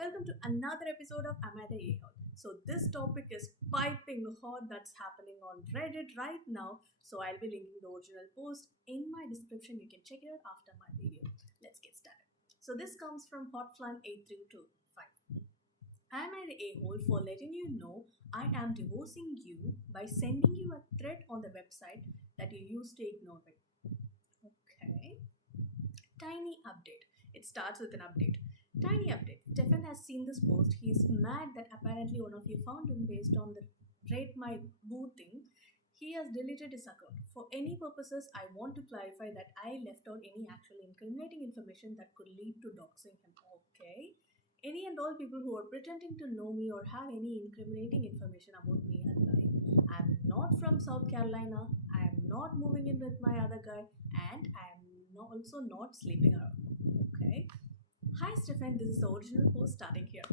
Welcome to another episode of Am I the A-hole? So this topic is piping hot that's happening on Reddit right now. So I'll be linking the original post in my description. You can check it out after my video. Let's get started. So this comes from Hotflan8325. Am I the a-hole for letting you know I am divorcing you by sending you a threat on the website that you used to ignore me? Okay. Tiny update. It starts with an update. Tiny update. Stefan has seen this post. He's mad that apparently one of you found him based on the rate my boo thing. He has deleted his account. For any purposes, I want to clarify that I left out any actual incriminating information that could lead to doxing him. Okay. Any and all people who are pretending to know me or have any incriminating information about me are lying. I'm not from South Carolina. I am not moving in with my other guy, and I am also not sleeping around. Okay. Hi Stefan, this is the original post starting here.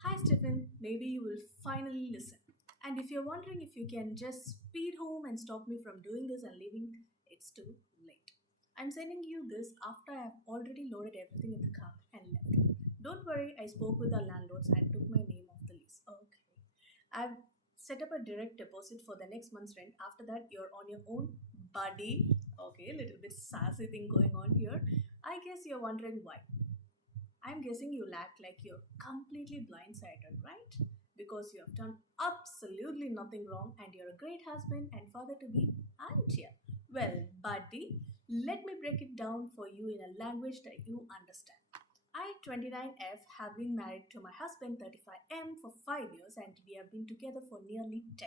Hi Stefan, maybe you will finally listen. And if you're wondering if you can just speed home and stop me from doing this and leaving, it's too late. I'm sending you this after I have already loaded everything in the car and left. Don't worry, I spoke with the landlords and took my name off the lease. Okay. I've set up a direct deposit for the next month's rent. After that, you're on your own, buddy. Okay, a little bit sassy thing going on here. I guess you're wondering why. I'm guessing you'll act like you're completely blindsided, right? Because you have done absolutely nothing wrong and you're a great husband and father to be, aren't you? Well, buddy, let me break it down for you in a language that you understand. I, 29F, have been married to my husband, 35M, for 5 years and we have been together for nearly 10.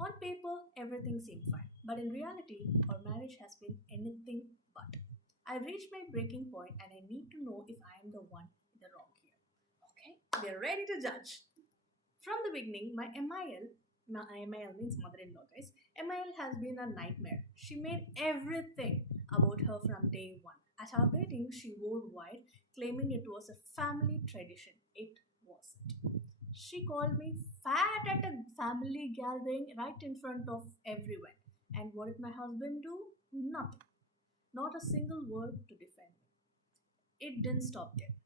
On paper, everything seemed fine, but in reality, our marriage has been anything but. I've reached my breaking point and I need to know if I am the one in the wrong here. Okay, we're ready to judge. From the beginning, my MIL means mother-in-law, guys. MIL has been a nightmare. She made everything about her from day one. At our wedding, she wore white, claiming it was a family tradition. It wasn't. She called me fat at a family gathering right in front of everyone. And what did my husband do? Nothing. Not a single word to defend me. It didn't stop there.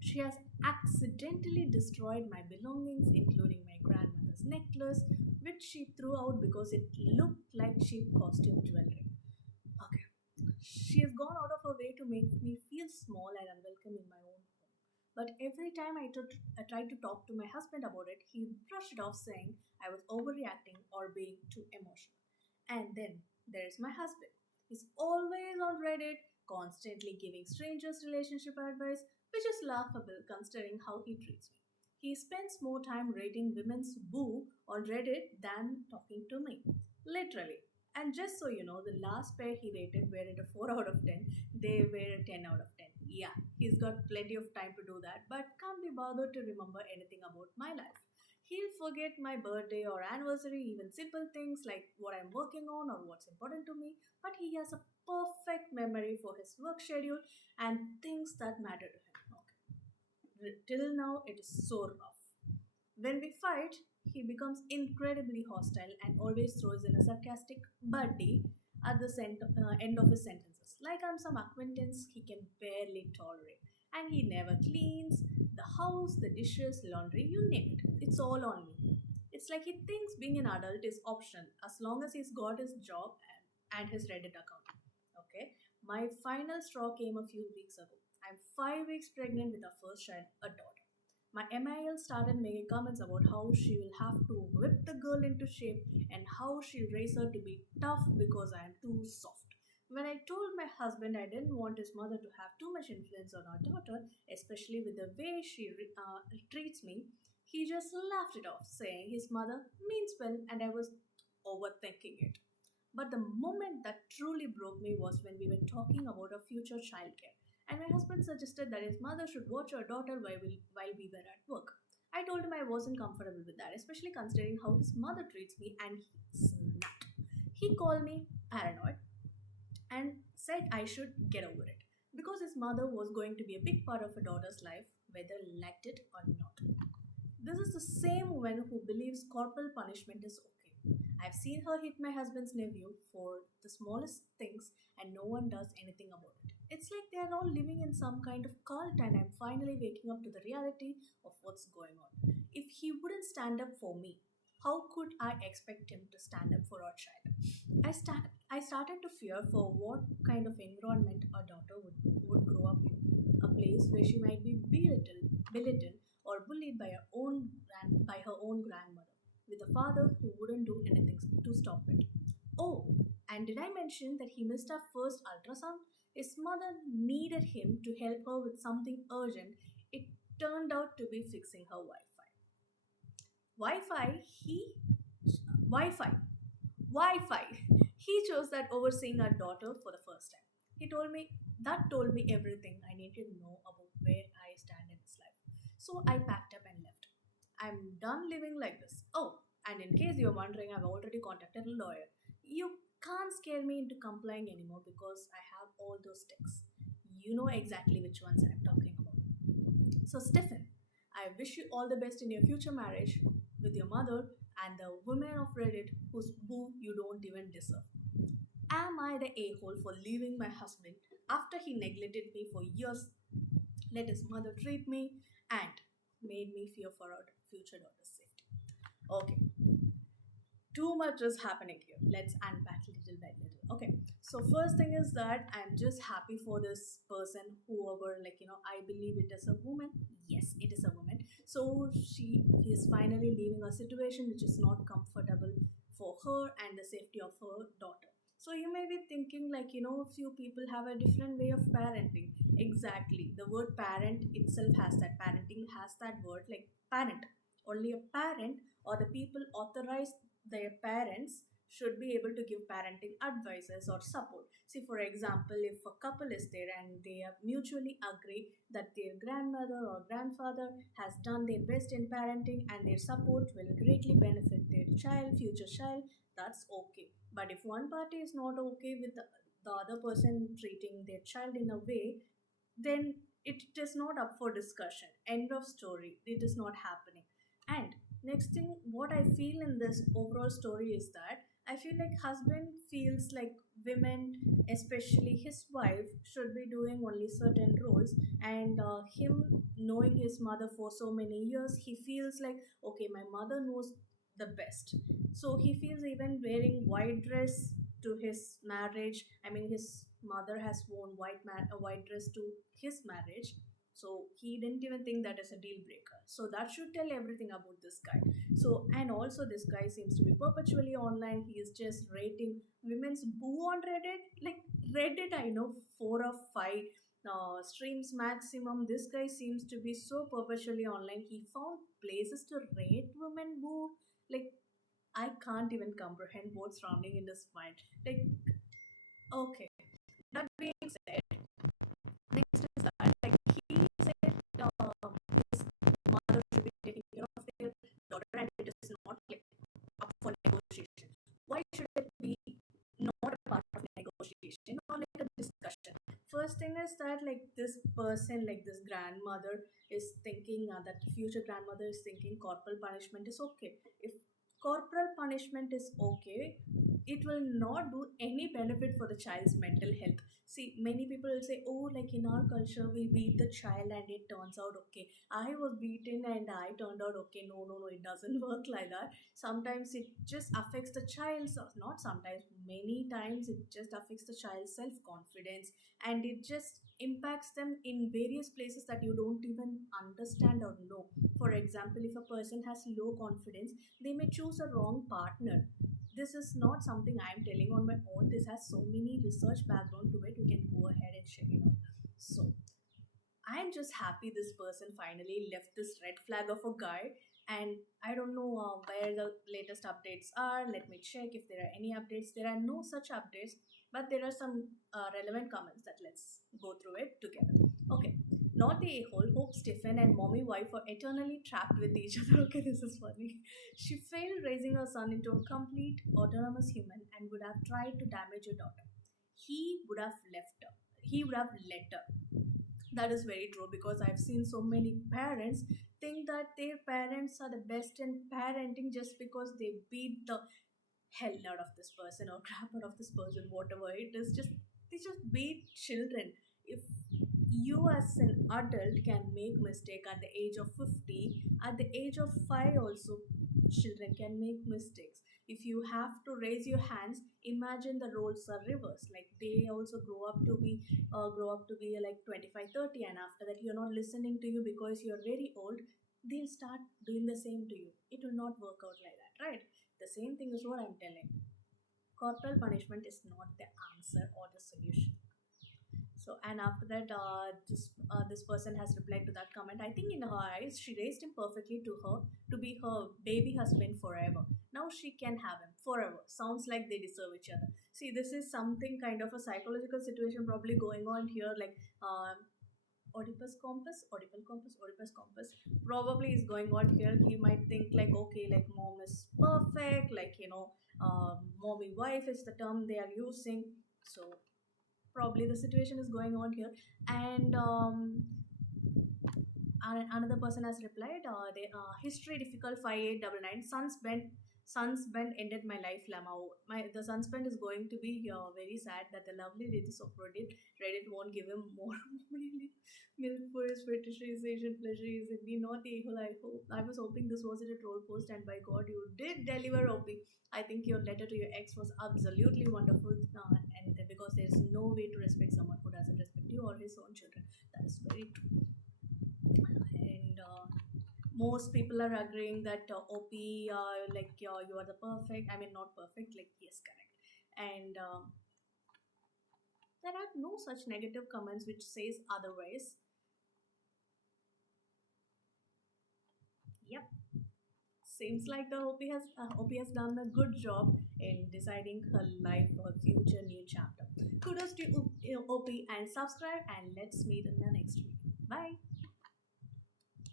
She has accidentally destroyed my belongings, including my grandmother's necklace, which she threw out because it looked like cheap costume jewelry. Okay. She has gone out of her way to make me feel small and unwelcome in my own home. But every time I tried to talk to my husband about it, he brushed it off saying I was overreacting or being too emotional. And then there is my husband. He's always on Reddit, constantly giving strangers relationship advice, which is laughable considering how he treats me. He spends more time rating women's boo on Reddit than talking to me. Literally. And just so you know, the last pair he rated were at a 4 out of 10. They were a 10 out of 10. Yeah, he's got plenty of time to do that, but can't be bothered to remember anything about my life. He'll forget my birthday or anniversary, even simple things like what I'm working on or what's important to me, but he has a perfect memory for his work schedule and things that matter to him. Okay. Till now, it is so rough. When we fight, he becomes incredibly hostile and always throws in a sarcastic buddy at the end of his sentences, like I'm some acquaintance he can barely tolerate. And he never cleans the house, the dishes, laundry, you name it. It's all on me. It's like he thinks being an adult is optional as long as he's got his job and his Reddit account. Okay, my final straw came a few weeks ago. I'm 5 weeks pregnant with our first child, a daughter. My MIL started making comments about how she will have to whip the girl into shape and how she'll raise her to be tough because I am too soft. When I told my husband I didn't want his mother to have too much influence on our daughter, especially with the way she treats me, he just laughed it off, saying his mother means well and I was overthinking it. But the moment that truly broke me was when we were talking about our future childcare, and my husband suggested that his mother should watch our daughter while we were at work. I told him I wasn't comfortable with that, especially considering how his mother treats me, and he snapped. He called me paranoid and said I should get over it because his mother was going to be a big part of her daughter's life, whether liked it or not. This is the same woman who believes corporal punishment is okay. I've seen her hit my husband's nephew for the smallest things and no one does anything about it. It's like they're all living in some kind of cult, and I'm finally waking up to the reality of what's going on. If he wouldn't stand up for me, how could I expect him to stand up for our child? I started to fear for what kind of environment our daughter would grow up in. A place where she might be belittled or bullied by by her own grandmother, with a father who wouldn't do anything to stop it. Oh, and did I mention that he missed our first ultrasound? His mother needed him to help her with something urgent. It turned out to be fixing her Wi-Fi. Wi-Fi, he Wi-Fi. Wi-Fi. He chose that over seeing our daughter for the first time. He told me everything I needed to know about where I stand in his life. So I packed up and left. I'm done living like this. Oh, and in case you're wondering, I've already contacted a lawyer. You can't scare me into complying anymore because I have all those texts. You know exactly which ones I'm talking about. So, Stephen, I wish you all the best in your future marriage with your mother and the women of Reddit whose boo you don't even deserve. Am I the a hole for leaving my husband after he neglected me for years, let his mother treat me, and made me fear for our future daughter's safety? Okay, too much is happening here. Let's unpack little by little. Okay, so first thing is that I'm just happy for this person, whoever, I believe it is a woman. Yes, it is a woman. So she is finally leaving a situation which is not comfortable for her and the safety of her daughter. So you may be thinking, few people have a different way of parenting. Exactly. The word parent itself has that. Parenting has that word, like parent. Only a parent or the people authorized their parents should be able to give parenting advices or support. See, for example, if a couple is there and they have mutually agree that their grandmother or grandfather has done their best in parenting and their support will greatly benefit their child, future child, that's okay. But if one party is not okay with the other person treating their child in a way, then it is not up for discussion. End of story. It is not happening. And next thing, what I feel in this overall story is that I feel like husband feels like women, especially his wife, should be doing only certain roles, and him knowing his mother for so many years, he feels like, okay, my mother knows the best. So he feels even wearing white dress to his marriage. I mean, his mother has worn a white dress to his marriage, so he didn't even think that is a deal breaker. So that should tell everything about this guy. So, and also this guy seems to be perpetually online. He is just rating women's boo on Reddit. Like Reddit, I know 4 or 5 streams maximum. This guy seems to be so perpetually online. He found places to rate women boo. Like, I can't even comprehend what's surrounding in his mind. Like, okay. That being said, next is that, like, he said his mother should be taking care of their daughter, and it is not like up for negotiation. Why should it be not a part of negotiation or like a discussion? First thing is that, like, this person, like this grandmother, is thinking that future grandmother is thinking corporal punishment is okay. If corporal punishment is okay, it will not do any benefit for the child's mental health. See, many people will say, oh, like in our culture, we beat the child and it turns out okay. I was beaten and I turned out okay. No, no, no, it doesn't work like that. Sometimes it just affects the child's, not sometimes, many times it just affects the child's self confidence, and it just impacts them in various places that you don't even understand or know. For example, if a person has low confidence, they may choose a wrong partner. This is not something I'm telling on my own. This has so many research background to it. You can go ahead and check it out. So I'm just happy this person finally left this red flag of a guy. And I don't know where the latest updates are. Let me check if there are any updates. There are no such updates, but there are some relevant comments that let's go through it together. Okay. Not the a-hole. Hope Stephen and mommy wife are eternally trapped with each other. Okay, this is funny. She failed raising her son into a complete autonomous human and would have tried to damage her daughter. He would have left her. He would have let her. That is very true, because I've seen so many parents think that their parents are the best in parenting just because they beat the hell out of this person or crap out of this person, whatever it is. Just they just beat children. If you as an adult can make mistake at the age of 50, at the age of 5 also children can make mistakes. If you have to raise your hands, imagine the roles are reversed, like they also grow up to be like 25, 30, and after that you're not listening to you because you're very old, they'll start doing the same to you. It will not work out like that, right? The same thing is what I'm telling. Corporal punishment is not the answer or the solution. So, and after that, this person has replied to that comment. I think in her eyes, she raised him perfectly to her to be her baby husband forever. Now she can have him forever. Sounds like they deserve each other. See, this is something kind of a psychological situation probably going on here, like Oedipus compass probably is going on here. He might think like, okay, like mom is perfect, like mommy wife is the term they are using. So probably the situation is going on here. And another person has replied, history difficult 5899 suns bent ended my life lamau. The sunspent is going to be very sad that the lovely ladies of Reddit won't give him more milk for his fetishization pleasure is indeed not the evil. I was hoping this wasn't a troll post, and by god you did deliver, OP. I think your letter to your ex was absolutely wonderful, and because there's no way to respect someone who doesn't respect you or his own children. That is very true. And most people are agreeing that OP, like you are the perfect. I mean, not perfect. Like yes, correct. And there are no such negative comments which says otherwise. Yep. Seems like the OP has done a good job in deciding her life or future new chapter. Kudos to OP and subscribe, and let's meet in the next video. Bye.